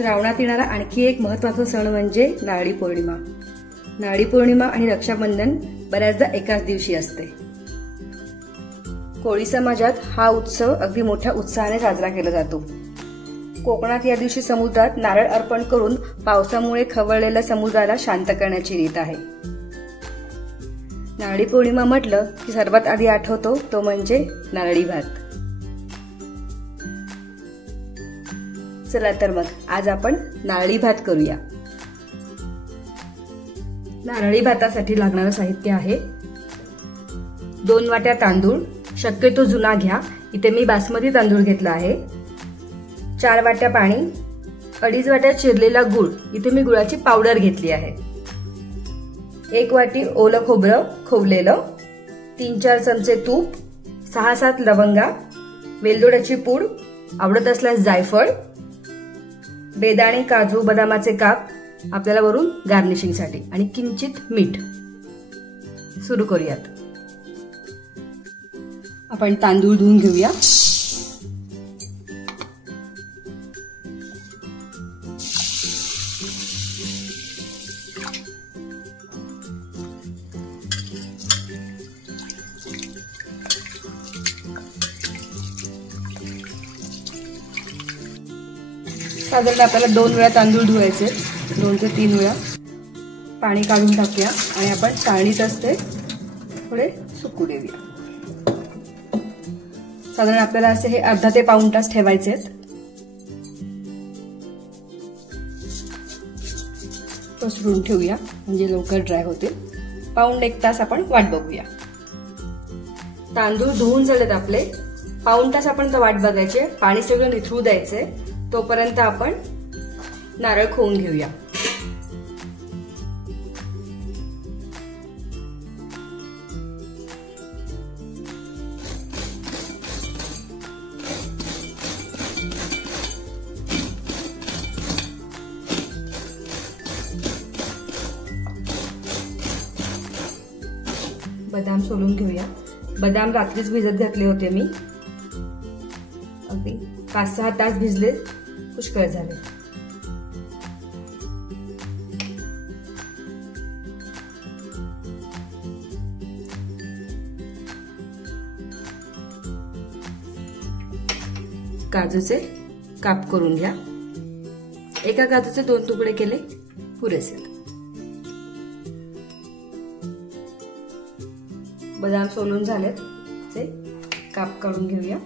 श्रावणात येणारा आणखी एक महत्त्वाचा सण म्हणजे नारळी पौर्णिमा। नारळी पौर्णिमा आणि रक्षाबंधन बऱ्याचदा एकाच दिवशी असते। कोळी समाजात हा उत्सव अगदी मोठ्या उत्साहाने साजरा केला जातो। कोकणात या दिवशी समुद्रात नारळ अर्पण करून पावसामुळे खवळलेल्या समुद्राला शांत करण्याची रीत आहे। नारळी पौर्णिमा म्हटलं की सर्वात आधी आठवतो तो म्हणजे नारळी भात। चला तर मग आज आपण नारळी भात करूया। नारळी भातासाठी लागणारे साहित्य आहे 2 वाट्या तांदूळ, शक्यतो जुना घ्या, इथे मी बासमती तांदूळ घेतला आहे। 4 वाट्या पाणी, 2.5 वाट्या चिरलेला गूळ, इथे मी गुळाची पावडर घेतली आहे। 1 वाटी ओलं खोबरं खोवलेलं, 3-4 चमचे तूप, 6-7 लवंगा, वेलदोड्याची पूड, आवडत असल्यास जायफळ, बेदाणे, काजू, बदामाचे काप आपल्याला वरून गार्निशिंग साठी, आणि किंचित मीठ। सुरू करूयात। आपण तांदूळ धुवून घेऊया। साधारण आपल्याला 2 वेळा तांदूळ धुवायचे, 2 ते 3 वेळा। पाणी काढून टाकूया आणि आपण चाळणीतच ते थोडे सुकू देऊया। साधारण आपल्याला असे हे अर्धा ते पाऊण तास ठेवायचे आहेत। पसरून ठेवूया म्हणजे लवकर ड्राय होतील। पाऊण 1 तास आपण वाट बघूया। तांदूळ धुवून झालेत आपले। पाऊण तास आपण वाट बघायचे, पाणी सगळं निथळू द्यायचे। तोपर्यंत आपण नारळ खोवून घेऊया। बदाम सोलून घेऊया। बदाम रात्रीच भिजत घातले होते मी, अगदी 5-6 तास भिजले, पुष्कळ झाले। काजूचे काप करून घ्या। एका काजूचे 2 तुकडे केले पुरेसे। बदाम सोलून झालेत, ते काप काढून घेऊया।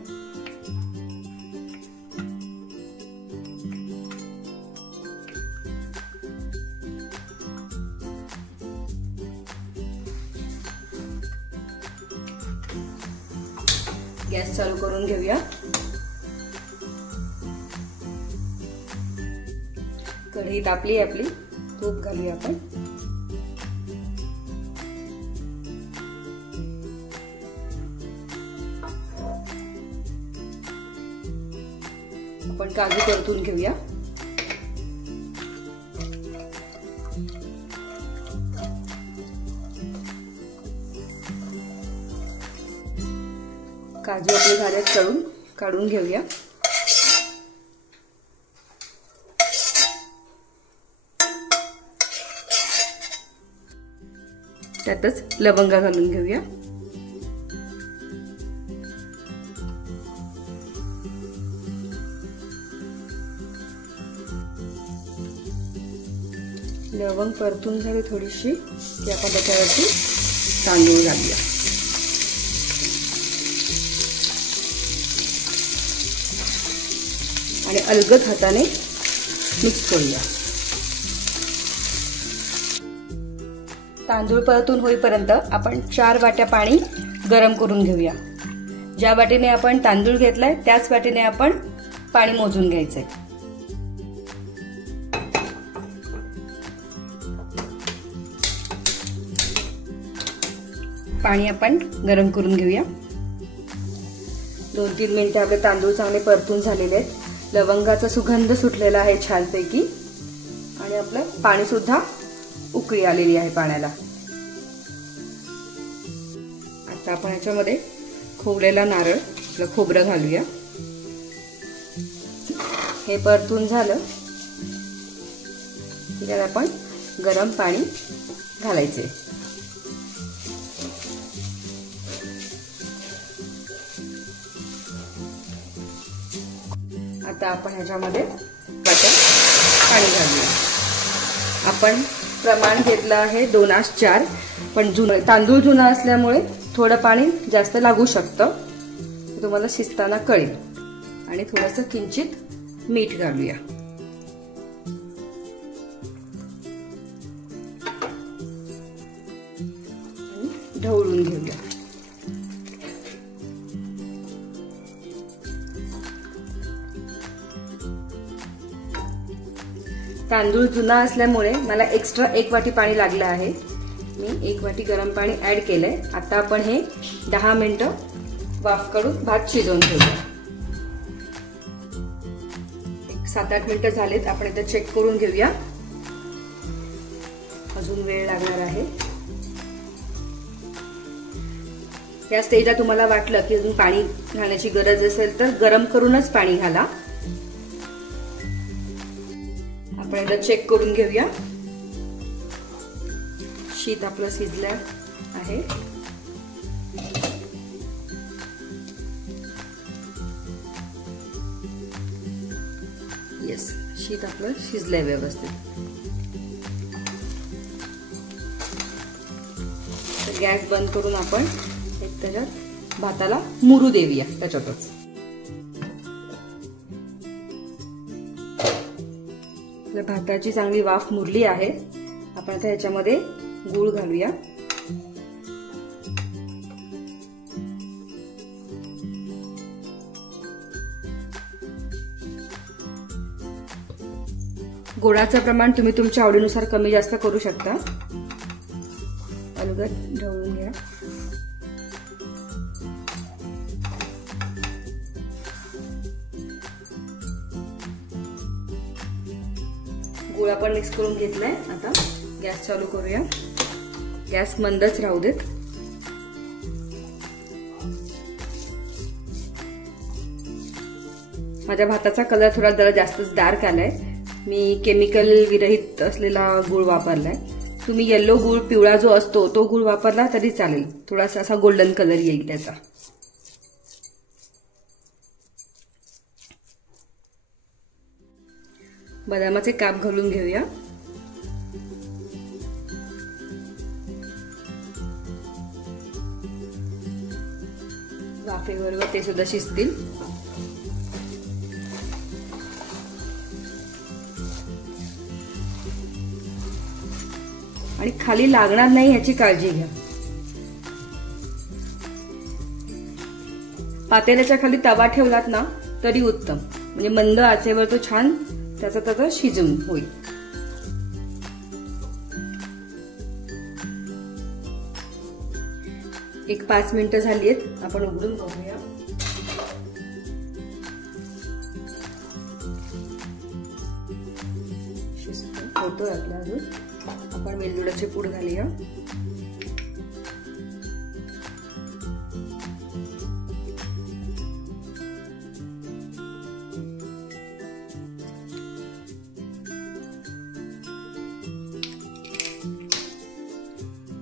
गॅस चालू करून घेऊया। कढई तापली आपली, तूप घालूया आपण। आपण काजू परतून घेऊया। काजू आपले झालेत तळून, काढून घेऊया। त्यातच लवंगा घालून घेऊया। लवंग परतून झाली थोडीशी की आपण त्याच्यावरती तांदूळ घालूया। आणि अलगद हाताने मिक्स करूया। तांदूळ परतून होईपर्यंत आपण 4 वाट्या पाणी गरम करून घेऊया। ज्या वाटीने आपण तांदूळ घेतलाय त्याच वाटीने आपण पाणी मोजून घ्यायचंय। पाणी आपण गरम करून घेऊया। 2-3 मिनिटे आपले तांदूळ चांगले परतून झालेले आहेत। लवंगाचा सुगंध सुटलेला आहे छानपैकी, आणि आपलं पाणी सुद्धा उकळी आलेली आहे पाण्याला। आता आपण याच्यामध्ये खोवलेला नारळ, आपलं खोबरं घालूया। हे परतून झालं त्यात आपण गरम पाणी घालायचे। आता आपण ह्याच्यामध्ये पाणी घालूया। आपण प्रमाण घेतलं आहे 2:4, पण तांदूळ जुना असल्यामुळे थोडं पाणी जास्त लागू शकतं, तुम्हाला शिजताना कळेल। आणि थोडंसं किंचित मीठ घालूया। ढवळून घेऊया। तांदूळ जुना असल्यामुळे मला एक्स्ट्रा 1 वाटी पाणी लागलं आहे। मी 1 वाटी गरम पाणी ऍड केलंय। आता आपण हे 10 मिनिटं वाफ काढून भात शिजवून घेऊया। 7-8 मिनिटं झालेत, आपण इथे चेक करून घेऊया। अजून वेळ लागणार आहे। या स्टेजला तुम्हाला वाटलं की अजून पाणी घालण्याची गरज असेल तर गरम करूनच पाणी घाला। आपण एकदा चेक करून घेऊया। शीत आपलं शिजलं आहे। येस, शीत आपलं शिजलंय व्यवस्थित। तर गॅस बंद करून आपण त्याच्यात भाताला मुरू देऊया। त्याच्यातच भाताची चांगली वाफ मुरली आहे। आपण आता ह्याच्यामध्ये गूळ घालूया। गोडाचं प्रमाण तुम्ही तुमच्या आवडीनुसार कमी जास्त करू शकता। अलगद ढवळून घ्या। गुळ आपण मिक्स करून घेतलाय। आता गॅस चालू करूया। गॅस मंदच राहू देत। माझ्या भाताचा कलर थोडा जरा जास्तच डार्क आलाय। मी केमिकल विरहित असलेला गुळ वापरलाय। तुम्ही येलो गुळ, पिवळा जो असतो तो गुळ वापरला तरी चालेल, थोडासा असा गोल्डन कलर येईल त्याचा। बदामाचे काप घालून घेऊया। वाफेबरोबर ते सुद्धा शिजतील। आणि खाली लागणार नाही याची काळजी घ्या। पातेल्याच्या खाली तवा ठेवलात ना तरी उत्तम, म्हणजे मंद आचेवर तो छान त्याचा शिजून होईल। एक 5 मिनिटं झाली आहेत, आपण उघडून बघूया। होतोय आपला अजून। आपण वेलदोड्याची पूड घालूया।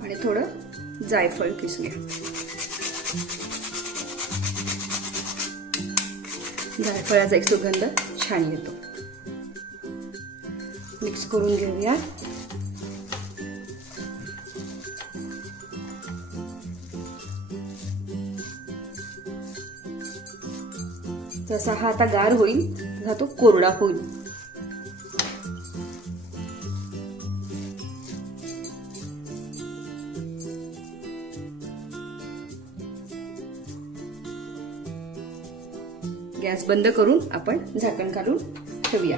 आणि थोडं जायफळ किसूया। जायफळाचा एक सुगंध छान येतो। मिक्स करून घेऊया। जसा हा आता गार होईल तसा तो कोरडा होईल। गॅस बंद करून आपण झाकण घालून ठेवूया।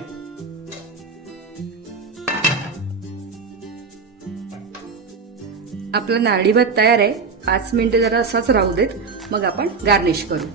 आपला नारळी भात तयार आहे। 5 मिनिटं जरा असाच राहू देत, मग आपण गार्निश करू।